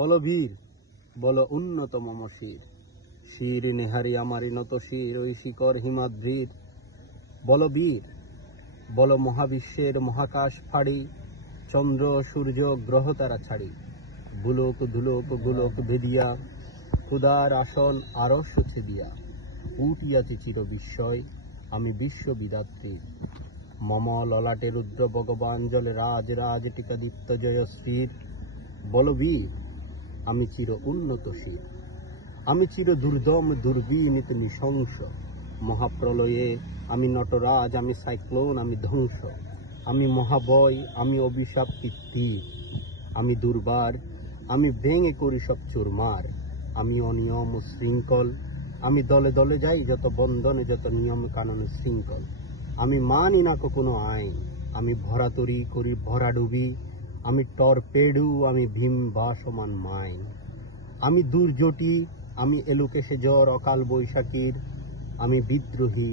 বল বীর, বল উন্নত মম শির, শির নেহারি আমারি নত শির, ওই শিকর হিমাদ্রির। বল বীর, বল মহাবিশ্বের মহাকাশ ফাড়ি, চন্দ্র সূর্য গ্রহ তারা ছাড়ি, বুলোক ধুলোক গোলক ভেদিয়া, ক্ষুদার আসন আরস্য ছেদিয়া, উঠিয়াছি চির বিস্ময়, আমি বিশ্ববিদাত্রী। মম ললাটে রুদ্র ভগবান জলে রাজ রাজ টিকাদীপ্ত জয়শ্রীর। বলবীর, আমি চির উন্নত শির, আমি চির দুর্দম দুর্বিনীত নৃশংস, মহাপ্রলয়ে আমি নটরাজ, আমি সাইক্লোন, আমি ধ্বংস, আমি মহাবয়, আমি অভিশাপ তীর, আমি দুর্বার, আমি ভেঙে করি সব চুরমার, আমি অনিয়ম ও শৃঙ্খল, আমি দলে দলে যাই যত বন্ধনে, যত নিয়ম কানুন শৃঙ্খল, আমি মানি না কোনো আইন, আমি ভরাতরি করি ভরাডুবি, আমি টর্পেডু, আমি ভীম ভাসমান মাইন, আমি দুর্জটি, আমি এলুকেশে জ্বর অকাল বৈশাখীর, আমি বিদ্রোহী,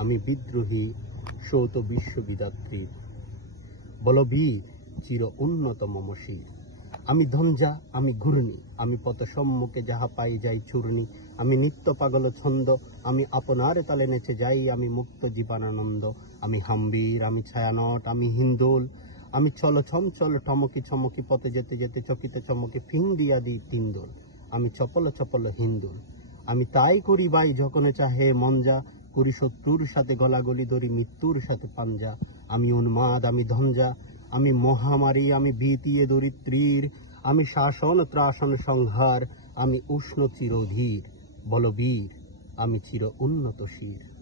আমি বিদ্রোহী সৌত বিশ্ববিদাত্রীর। বল বীর, চির উন্নত মম শির, আমি ধঞ্জা, আমি ঘূর্ণি, আমি পথ সম্মুখে যাহা পাই যাই চূর্ণি, আমি নিত্য পাগল ছন্দ, আমি আপনার তালে নেচে যাই, আমি মুক্ত জীবনানন্দ, আমি হাম্বীর, আমি ছায়ানট, আমি হিন্দোল, আমি চল ছমচল টমকি ছমকি, পথে যেতে যেতে চকিতে চমকি ফিন্ডিয়া দি তিন্দোল, আমি চপল চপল হিন্দুল, আমি তাই করি বাই যখনে চাহে মঞ্জা, করি শত্রুর সাথে গলাগলি, ধরি মৃত্যুর সাথে পাঞ্জা, আমি উন্মাদ, আমি ধঞ্জা, আমি মহামারী, আমি ভীতিয়ে দরিদ্রীর, আমি শাসন ত্রাসন সংহার, আমি উষ্ণ চিরধীর। বল বীর, আমি চির উন্নত শির।